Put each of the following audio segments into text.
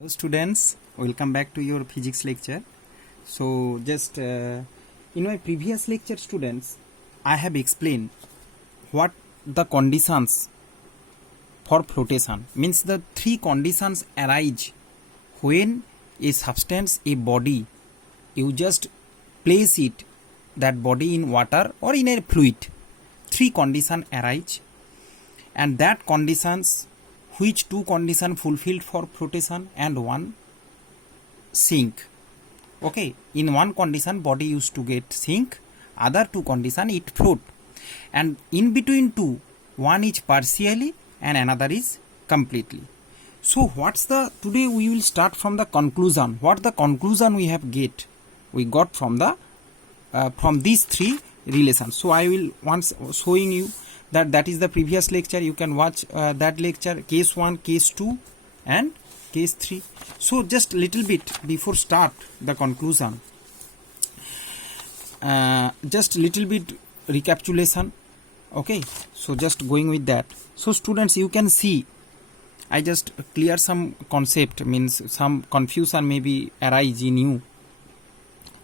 Hello students, welcome back to your physics lecture. So just in my previous lecture students, I have explained what the conditions for flotation means. The three conditions arise when a substance, a body, you just place it, that body in water or in a fluid. Three conditions arise, and that conditions, which two conditions fulfilled for flotation and one sink. Okay, in one condition body used to get sink, other two condition it float, and in between two, one is partially and another is completely. So what's the, today we will start from the conclusion. What the conclusion we got from the from these three relations. So I will once showing you that is the previous lecture. You can watch that lecture, case 1, case 2 and case 3. So just little bit before start the conclusion, just little bit recapitulation. Okay, so just going with that. So students, you can see I just clear some concept, means some confusion maybe arise in you.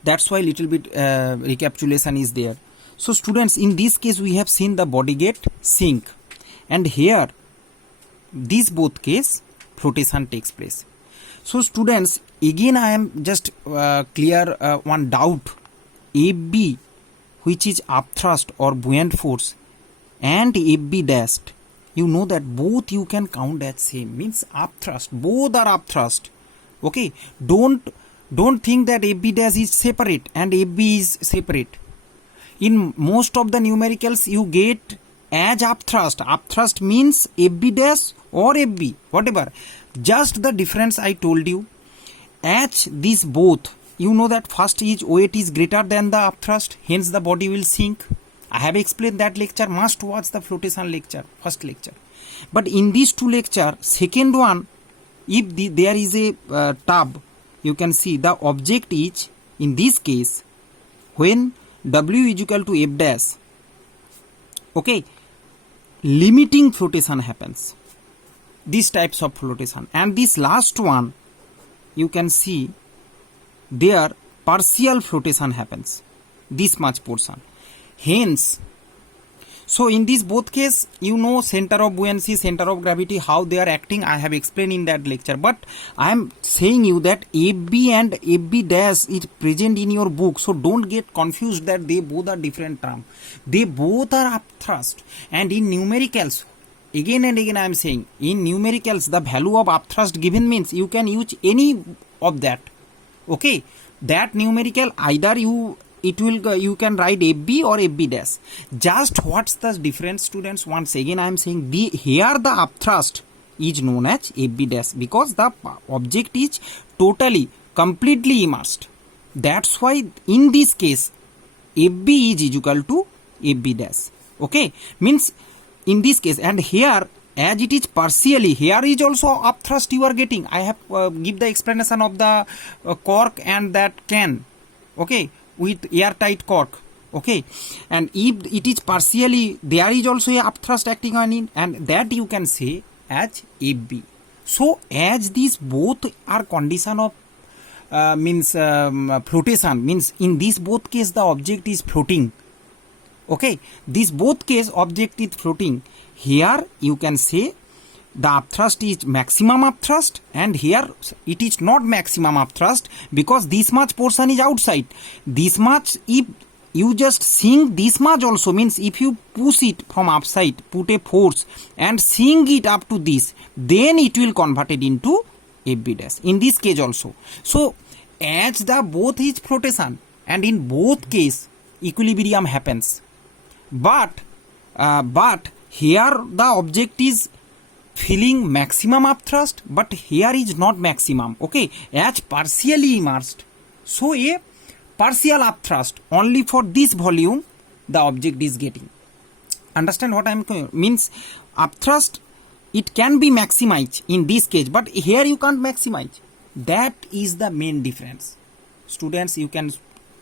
That's why little bit recapitulation is there. So students, in this case we have seen the body get sink, and here these both case flotation takes place. So students, again I am just clear one doubt. FB, which is upthrust or buoyant force, and FB dashed, you know that both you can count as same, means upthrust, both are upthrust. Okay, don't think that FB dash is separate and FB is separate. In most of the numericals you get as upthrust. Upthrust means FB dash or FB, whatever. Just the difference I told you. As these both, you know that first is weight is greater than the upthrust, hence the body will sink. I have explained that lecture. Must watch the flotation lecture, first lecture. But in these two lecture, second one, if there is a tub, you can see the object is, in this case, when W is equal to F dash, okay, limiting flotation happens. These types of flotation. And this last one, you can see there partial flotation happens. This much portion. Hence, so in this both case, you know center of buoyancy, center of gravity, how they are acting, I have explained in that lecture. But I am saying you that FB and FB dash is present in your book. So don't get confused that they both are different terms. They both are upthrust. And in numericals, again and again I am saying, in numericals the value of upthrust given means you can use any of that. Okay, that numerical either you can write FB or FB dash. Just what's the difference, students? Once again I am saying, here the upthrust is known as FB dash because the object is totally completely immersed. That's why in this case FB is equal to FB dash. Okay, means in this case, and here as it is partially, here is also upthrust you are getting. I have give the explanation of the cork and that can, okay, with airtight cork. Okay, and if it is partially, there is also a upthrust acting on it, and that you can say as FB. So as these both are condition of flotation, means in this both case the object is floating. Okay, this both case object is floating. Here you can say the upthrust is maximum upthrust, and here it is not maximum upthrust because this much portion is outside. This much, if you just sink this much also, means if you push it from outside, put a force and sink it up to this, then it will convert it into FB dash. In this case also. So as the both is flotation, and in both case equilibrium happens. But here the object is feeling maximum upthrust, but here is not maximum. Okay, as partially immersed, so a partial upthrust only for this volume the object is getting. Understand what I am saying? Means upthrust, it can be maximized in this case, but here you can't maximize. That is the main difference. Students, you can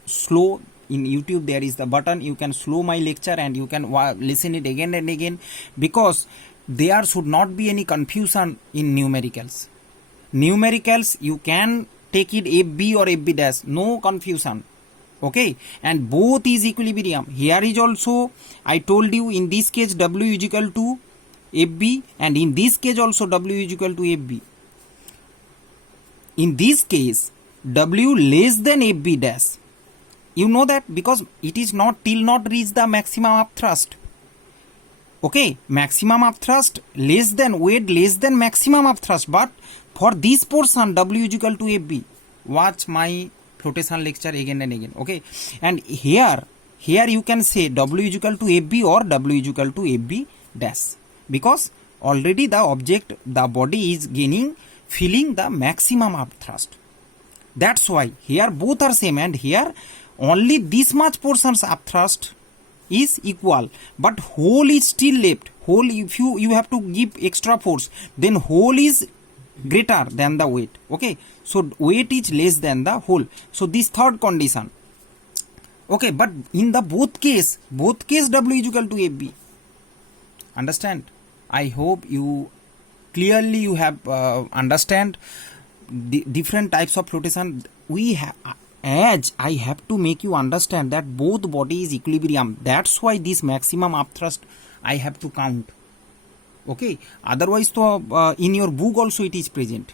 slow. In YouTube there is the button, you can slow my lecture and you can listen it again and again, because there should not be any confusion in numericals. numericals you can take it FB or FB dash, no confusion. Okay, and both is equilibrium. Here is also, I told you, in this case W is equal to FB, and in this case also W is equal to FB. In this case W less than FB dash, you know that because it is not till not reach the maximum upthrust. Okay, maximum upthrust less than, weight less than maximum upthrust, but for this portion W is equal to FB. Watch my flotation lecture again and again. Okay, and here you can say W is equal to FB or W is equal to FB dash, because already the object, the body is feeling the maximum upthrust. That's why here both are same, and here only this much portions upthrust is equal, but whole is still left. Whole, if you have to give extra force, then whole is greater than the weight. Okay, so weight is less than the whole. So this third condition. Okay, but in the both case W is equal to FB. Understand? I hope you clearly you have understand the different types of flotation. We have, as I have to make you understand that both body is equilibrium. That's why this maximum upthrust I have to count. Okay, otherwise to in your book also it is present.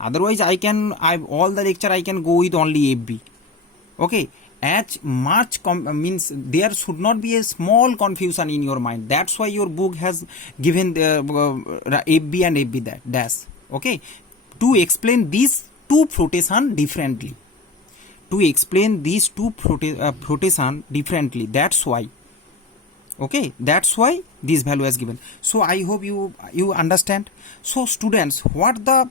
Otherwise all the lecture I can go with only FB. Okay, as much means there should not be a small confusion in your mind. That's why your book has given the FB and FB dash. Okay, to explain these two flotation differently. To explain these two flotation differently. That's why. Okay, that's why this value is given. So I hope you understand. So students, what the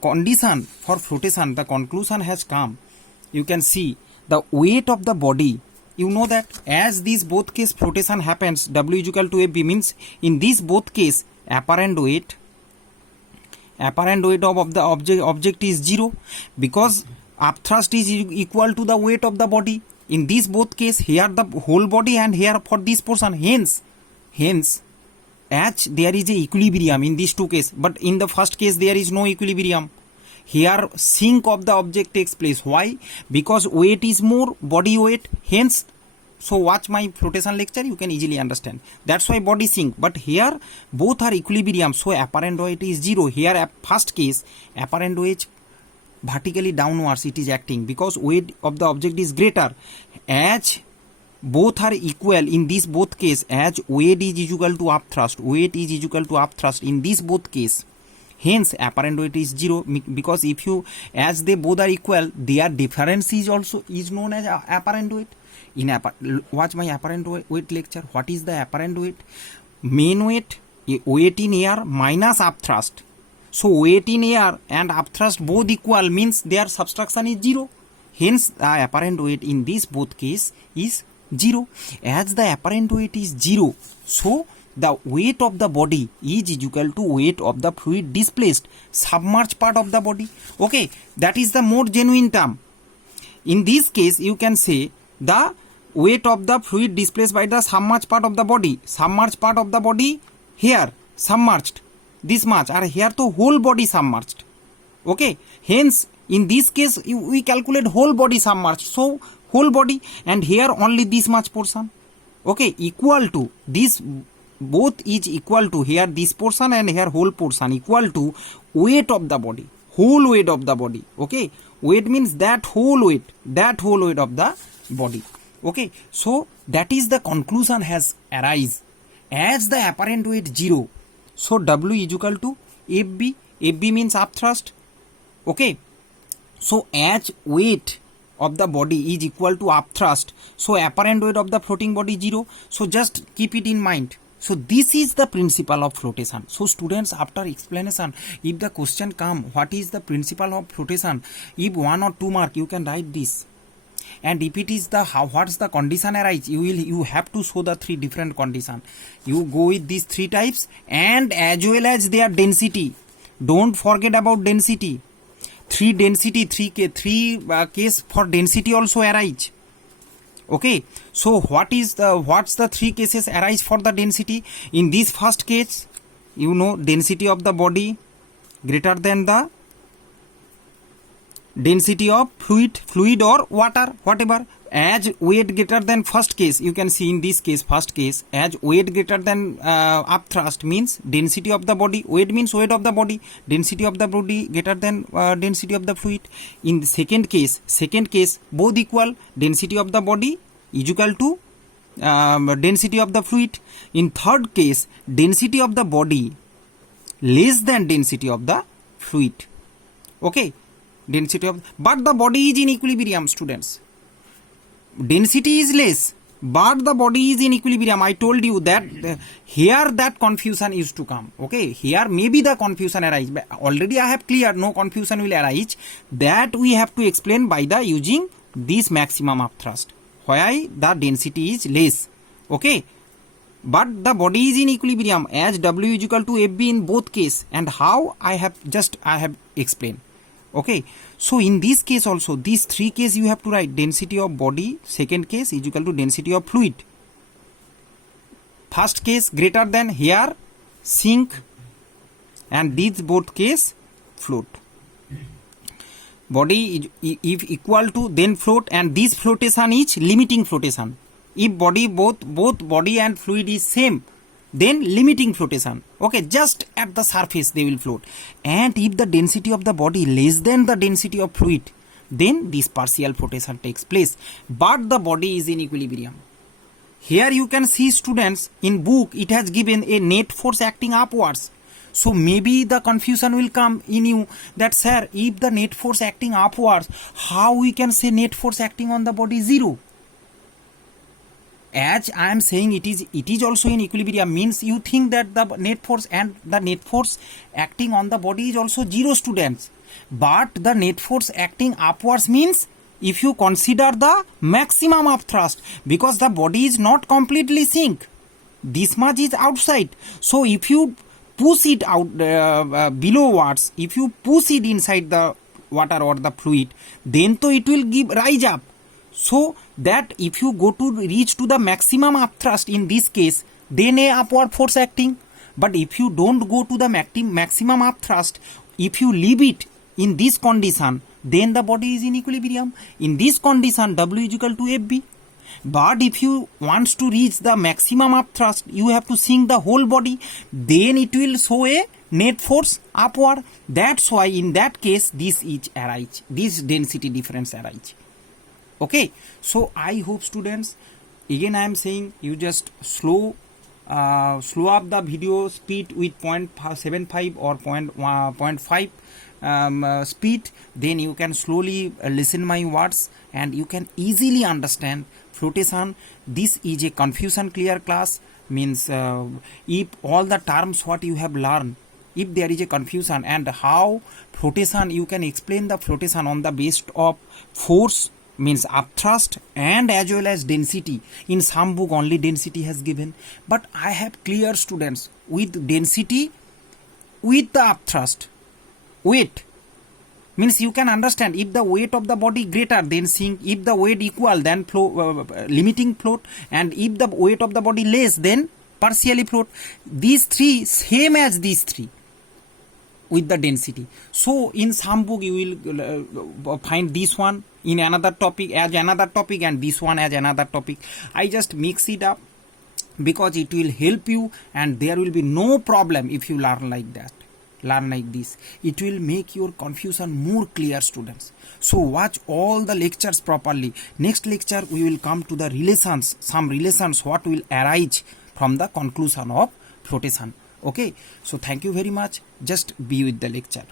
condition for flotation, the conclusion has come. You can see the weight of the body. You know that as these both case flotation happens, W is equal to FB, means in this both case apparent weight of the object is 0, because upthrust is equal to the weight of the body. In this both case, here the whole body and here for this portion. Hence, as there is a equilibrium in these two cases, but in the first case there is no equilibrium. Here sink of the object takes place. Why? Because weight is more, body weight. Hence, so watch my flotation lecture, you can easily understand. That's why body sink. But here both are equilibrium, so apparent weight is 0. Here at first case, apparent weight vertically downwards it is acting, because weight of the object is greater. As both are equal in this both case, as weight is equal to upthrust, in this both case, hence apparent weight is 0, because if you, as they both are equal, their difference is also is known as apparent weight. Watch my apparent weight lecture. What is the apparent weight? Main weight in air minus upthrust. So weight in air and upthrust both equal, means their subtraction is 0. Hence the apparent weight in this both case is 0. As the apparent weight is 0, so the weight of the body is equal to weight of the fluid displaced, submerged part of the body. Okay, that is the more genuine term. In this case, you can say the weight of the fluid displaced by the submerged part of the body. Submerged part of the body here submerged, this much, or here to whole body submerged. Okay, hence in this case we calculate whole body submerged, so whole body, and here only this much portion. Okay, equal to this, both is equal to here this portion and here whole portion equal to weight of the body, whole weight of the body. Okay, weight means that whole weight of the body. Okay, so that is the conclusion has arise. As the apparent weight 0, so W is equal to FB. FB means upthrust. Okay, so as weight of the body is equal to upthrust, so apparent weight of the floating body 0. So just keep it in mind. So this is the principle of flotation. So students, after explanation, if the question come, what is the principle of flotation? If 1 or 2 mark, you can write this. And if it is the what's the condition arise, you have to show the 3 different condition. You go with these 3 types, and as well as their density. Don't forget about density. 3 case for density also arise. Okay, so what's the 3 cases arise for the density? In this first case, you know, density of the body greater than the density of fluid or water, whatever. As weight greater than first case, you can see in this case, first case, as weight greater than upthrust means density of the body. Weight means weight of the body. Density of the body greater than density of the fluid. In the second case, both equal. Density of the body is equal to density of the fluid. In third case, density of the body less than density of the fluid. Okay, density of, but the body is in equilibrium, students. Density is less, but the body is in equilibrium. I told you that here that confusion is to come. Okay, here maybe the confusion arise, but already I have cleared, no confusion will arise. That we have to explain by the using this maximum upthrust, why the density is less. Okay, but the body is in equilibrium as W is equal to FB in both case, and how I have explained. Okay, so in this case also, these three cases you have to write density of body, second case is equal to density of fluid, first case greater than, here sink, and these both case float. Body is if equal to, then float, and this flotation is limiting flotation. If body both body and fluid is same, then limiting flotation. Okay, just at the surface they will float. And if the density of the body less than the density of fluid, then this partial flotation takes place, but the body is in equilibrium. Here you can see, students, in book it has given a net force acting upwards. So maybe the confusion will come in you that, sir, if the net force acting upwards, how we can say net force acting on the body 0? As I am saying, it is also in equilibrium, means you think that the net force and the net force acting on the body is also 0, students. But the net force acting upwards means if you consider the maximum upthrust, because the body is not completely sink, this much is outside. So if you push it out below wards, if you push it inside the water or the fluid, then to it will rise up. So that if you go to reach to the maximum upthrust in this case, then a upward force acting. But if you don't go to the maximum upthrust, if you leave it in this condition, then the body is in equilibrium. In this condition, W is equal to FB. But if you want to reach the maximum upthrust, you have to sink the whole body, then it will show a net force upward. That's why in that case this is arise, this density difference arise. Okay, so I hope, students, again I am saying, you just slow up the video speed with 0.75 or 0.5 speed, then you can slowly listen my words and you can easily understand flotation. This is a confusion clear class, means if all the terms what you have learned, if there is a confusion, and how flotation, you can explain the flotation on the basis of force, means upthrust, and as well as density. In some book only density has given, but I have clear, students, with density, with the upthrust. Weight means you can understand, if the weight of the body greater, then sink. If the weight equal, then flow, limiting float. And if the weight of the body less, then partially float. These three same as these three with the density. So in some book you will find this one in another topic as another topic, and this one as another topic. I just mix it up because it will help you, and there will be no problem if you learn like that, learn like this. It will make your confusion more clear, students. So watch all the lectures properly. Next lecture we will come to the relations, some relations what will arise from the conclusion of flotation. Okay, so thank you very much. Just be with the lecture.